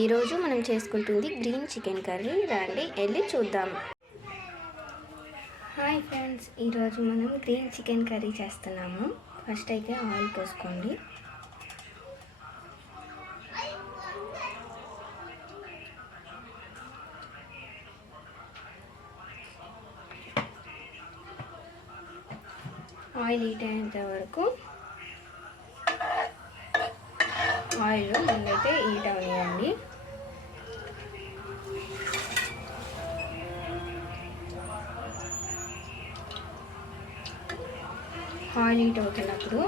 ఈరోజు మనం చేసుకుంటుంది గ్రీన్ చికెన్ కర్రీ. రండి వెళ్ళి చూద్దాం. హాయ్ ఫ్రెండ్స్, ఈరోజు మనం గ్రీన్ చికెన్ కర్రీ చేస్తున్నాము. ఫస్ట్ అయితే ఆయిల్ పోసుకోండి. ఆయిల్ హీట్ అయ్యేంత వరకు ఆయిల్ ముందైతే హీట్ అవనివ్వండి. ఆయిల్ హీట్ అవుతున్నప్పుడు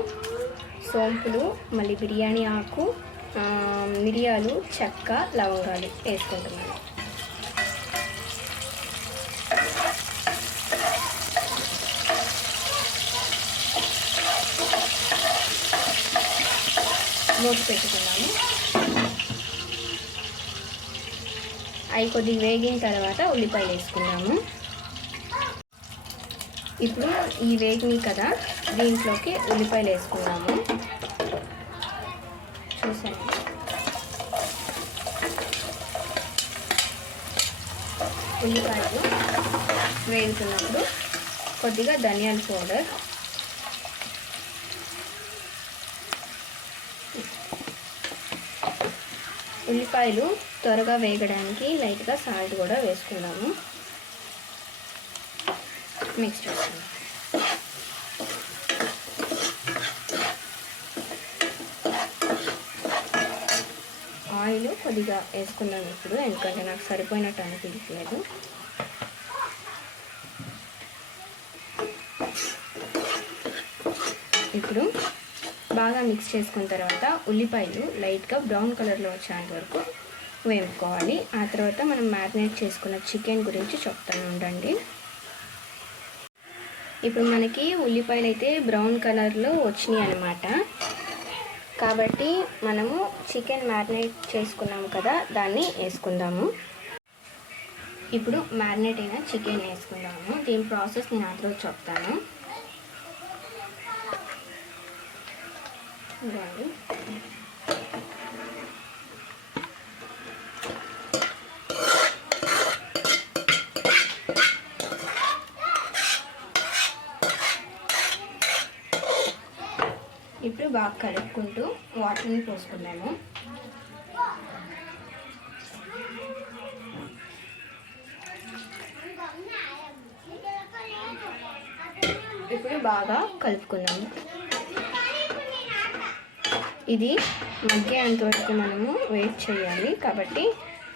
సోంపులు, మళ్ళీ బిర్యానీ ఆకు, మిరియాలు, చెక్క, లవంగాలు వేసుకుంటున్నాను. మూత పెట్టుకున్నాము. అవి కొద్దిగా వేగిన తర్వాత ఉల్లిపాయలు వేసుకున్నాము. ఇప్పుడు ఈ వేగినాయి కదా, దీంట్లోకి ఉల్లిపాయలు వేసుకున్నాము. చూసాను, ఉల్లిపాయలు వేగుతున్నప్పుడు కొద్దిగా ధనియాల పౌడర్, ఉల్లిపాయలు త్వరగా వేగడానికి లైట్గా సాల్ట్ కూడా వేసుకున్నాము. మిక్స్ చేస్తాము. ఆయిల్ కొద్దిగా వేసుకున్నాను ఇప్పుడు, ఎందుకంటే నాకు సరిపోయినట్టు అనిపించలేదు. ఇప్పుడు బాగా మిక్స్ చేసుకున్న తర్వాత ఉల్లిపాయలు లైట్గా బ్రౌన్ కలర్లో వచ్చేంత వరకు వేపుకోవాలి. ఆ తర్వాత మనం మ్యారినేట్ చేసుకున్న చికెన్ గురించి చెప్తాను ఉండండి. ఇప్పుడు మనకి ఉల్లిపాయలు అయితే బ్రౌన్ కలర్లో వచ్చినాయి అన్నమాట. కాబట్టి మనము చికెన్ మ్యారినేట్ చేసుకున్నాము కదా, దాన్ని వేసుకుందాము. ఇప్పుడు మ్యారినేట్ అయిన చికెన్ వేసుకుందాము. దీని ప్రాసెస్ నేను అందులో చెప్తాను. ఇవ్వండి, ఇప్పుడు బాగా కలుపుకుంటూ వాటర్ని పోసుకున్నాము. ఇప్పుడు బాగా కలుపుకున్నాము. ఇది మగ్గేంత వరకు మనము వెయిట్ చేయాలి. కాబట్టి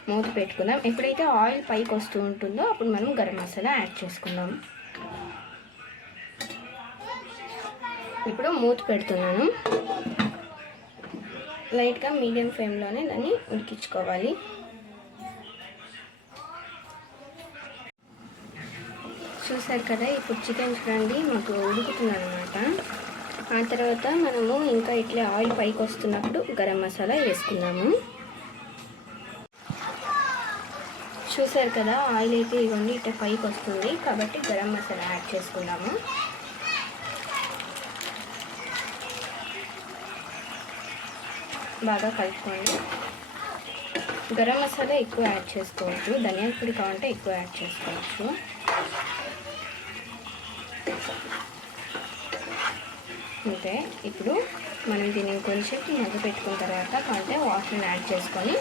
మూత పెట్టుకుందాం. ఎప్పుడైతే ఆయిల్ పైకి వస్తూ ఉంటుందో అప్పుడు మనం గరం మసాలా యాడ్ చేసుకుందాం. ఇప్పుడు మూత పెడుతున్నాను. లైట్గా మీడియం ఫ్లేమ్లోనే దాన్ని ఉడికించుకోవాలి. చూసారు కదా, ఇప్పుడు చికెన్ చూడండి మాకు ఉడుకుతుంది అన్నమాట. ఆ తర్వాత మనము ఇంకా ఇట్లా ఆయిల్ పైకి వస్తున్నప్పుడు గరం మసాలా వేసుకున్నాము. చూసారు కదా, ఆయిల్ అయితే ఇవన్నీ ఇట్లా పైకి వస్తుంది. కాబట్టి గరం మసాలా యాడ్ చేసుకున్నాము. బాగా కలుపుకోండి. గరం మసాలా ఎక్కువ యాడ్ చేసుకోవచ్చు, ధనియాల పొడి కావాలంటే ఎక్కువ యాడ్ చేసుకోవచ్చు. ఓకే, ఇప్పుడు మనం దీన్ని కొంచెం మగ్గ పెట్టుకున్న తర్వాత కావాలంటే వాటర్ని యాడ్ చేసుకొని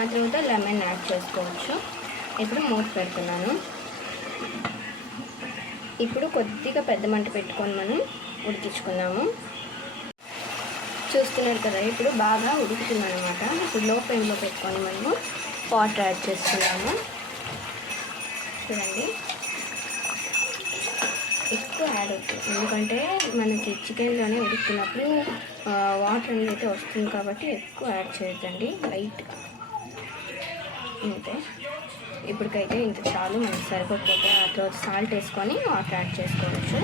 ఆ తర్వాత లెమన్ యాడ్ చేసుకోవచ్చు. ఇప్పుడు మూత పెడుతున్నాను. ఇప్పుడు కొద్దిగా పెద్ద మంట పెట్టుకొని మనం ఉడికించుకున్నాము. చూస్తున్నారు కదా, ఇప్పుడు బాగా ఉడుకుతుంది అనమాట. ఇప్పుడు లో ఫ్లేమ్లో పెట్టుకొని మనము వాటర్ యాడ్ చేసుకున్నాము. చూడండి, ఎక్కువ యాడ్ అవుతుంది, ఎందుకంటే మనకి చికెన్లోనే ఉడుకుతున్నప్పుడు వాటర్ అనేది అయితే వస్తుంది. కాబట్టి ఎక్కువ యాడ్ చేయొద్దండి, లైట్గా అంతే. ఇప్పటికైతే ఇంత చాలు. మనకి సరిపోకపోతే ఆ తర్వాత సాల్ట్ వేసుకొని వాటర్ యాడ్ చేసుకోవచ్చు.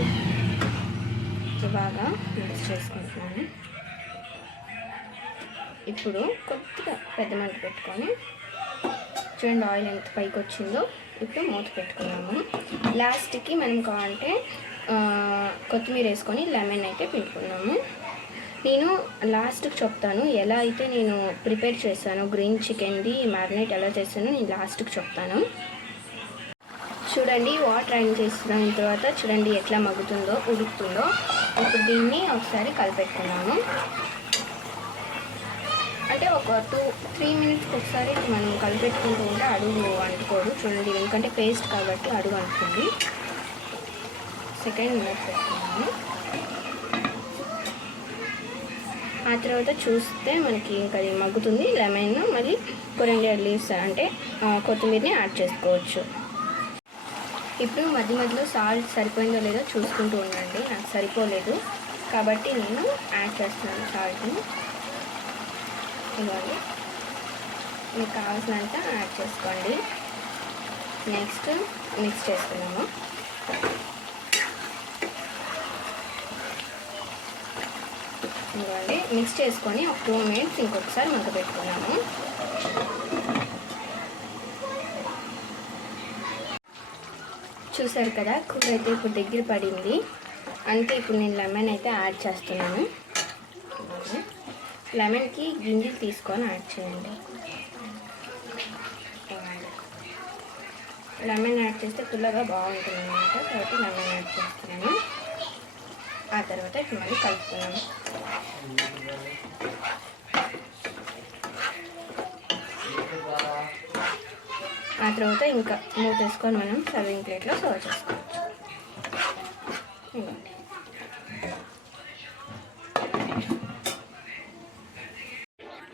బాగా మిక్స్ చేసుకుంటున్నాను. ఇప్పుడు కొద్దిగా పెద్ద మంట పెట్టుకొని చూడండి ఆయిల్ ఎంత పైకి వచ్చిందో. ఇప్పుడు మూత పెట్టుకున్నాము. లాస్ట్కి మనం కావాలంటే కొత్తిమీర వేసుకొని లెమన్ అయితే పిండుకున్నాము. నేను లాస్ట్కి చెప్తాను ఎలా అయితే నేను ప్రిపేర్ చేస్తాను గ్రీన్ చికెన్ది మ్యారినేట్ ఎలా చేస్తానో నేను లాస్ట్కి చెప్తాను. చూడండి వాటర్ యాడ్ చేసిన తర్వాత చూడండి ఎట్లా మగ్గుతుందో ఉడుకుతుందో. ఇప్పుడు దీన్ని ఒకసారి కలిపెట్టుకున్నాము. అంటే ఒక 2-3 మినిట్స్కి ఒకసారి మనం కలిపెట్టుకుంటూ ఉంటే అడుగు అంటుకోదు. చూడండి ఎందుకంటే పేస్ట్ కాబట్టి అడుగు అంటుతుంది. సెకండ్ మినిట్ పెట్టుకున్నాము. ఆ తర్వాత చూస్తే మనకి ఇంకా అది మగ్గుతుంది. లెమన్ మళ్ళీ కొరియాండర్ లీవ్స్ అంటే కొత్తిమీరని యాడ్ చేసుకోవచ్చు. ఇప్పుడు మధ్య మధ్యలో సాల్ట్ సరిపోయిందో లేదో చూసుకుంటూ ఉండండి. నాకు సరిపోలేదు కాబట్టి నేను యాడ్ చేస్తున్నాను సాల్ట్ని. ఇవ్వండి, మీకు కావాల్సినంత యాడ్ చేసుకోండి. నెక్స్ట్ మిక్స్ చేసుకున్నాము. ఇవ్వండి, మిక్స్ చేసుకొని ఒక 2 మినిట్స్ ఇంకొకసారి మగ్గబెట్టుకున్నాము. చూసారు కదా కూర అయితే ఇప్పుడు దగ్గర పడింది. అంటే ఇప్పుడు నేను లెమన్ అయితే యాడ్ చేస్తున్నాను. లెమన్కి గింజలు తీసుకొని యాడ్ చేయండి. లెమన్ యాడ్ చేస్తే పుల్లగా బాగుంటుంది అన్నమాట. కాబట్టి లెమన్ యాడ్ చేస్తున్నాను. ఆ తర్వాత ఇప్పుడు మళ్ళీ కలుపుతున్నాము. ఆ తర్వాత ఇంకా మూత వేసుకొని మనం సర్వింగ్ ప్లేట్లో సర్వ్ చేసుకోవచ్చు.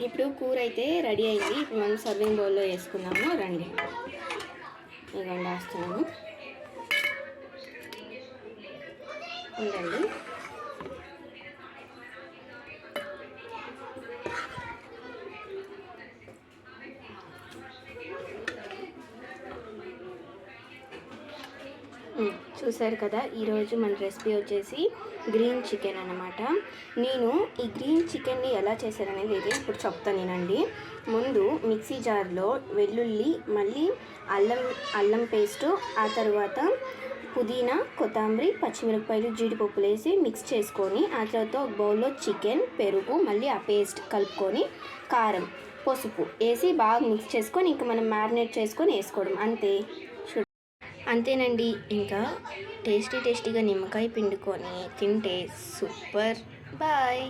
ఇప్పుడు కూర అయితే రెడీ అయింది. ఇప్పుడు మనం సర్వింగ్ బౌల్లో వేసుకున్నాము. రండి, ఇదిగోండి వేస్తున్నాము. ఉండండి. చూసారు కదా ఈరోజు మన రెసిపీ వచ్చేసి గ్రీన్ చికెన్ అన్నమాట. నేను ఈ గ్రీన్ చికెన్ని ఎలా చేశాననేది ఇది ఇప్పుడు చెప్తానేనండి. ముందు మిక్సీ జార్లో వెల్లుల్లి, మళ్ళీ అల్లం పేస్టు, ఆ తర్వాత పుదీనా, కొత్తిమీర, పచ్చిమిరపకాయలు, జీడిపప్పులు వేసి మిక్స్ చేసుకొని ఆ తర్వాత ఒక బౌల్లో చికెన్, పెరుగు, మళ్ళీ ఆ పేస్ట్ కలుపుకొని కారం, పసుపు వేసి బాగా మిక్స్ చేసుకొని ఇంకా మనం మ్యారినేట్ చేసుకొని వేసుకోవడం అంతే. అంతేనండి. ఇంకా టేస్టీగా నిమ్మకాయ పిండుకొని తింటే సూపర్. బాయ్.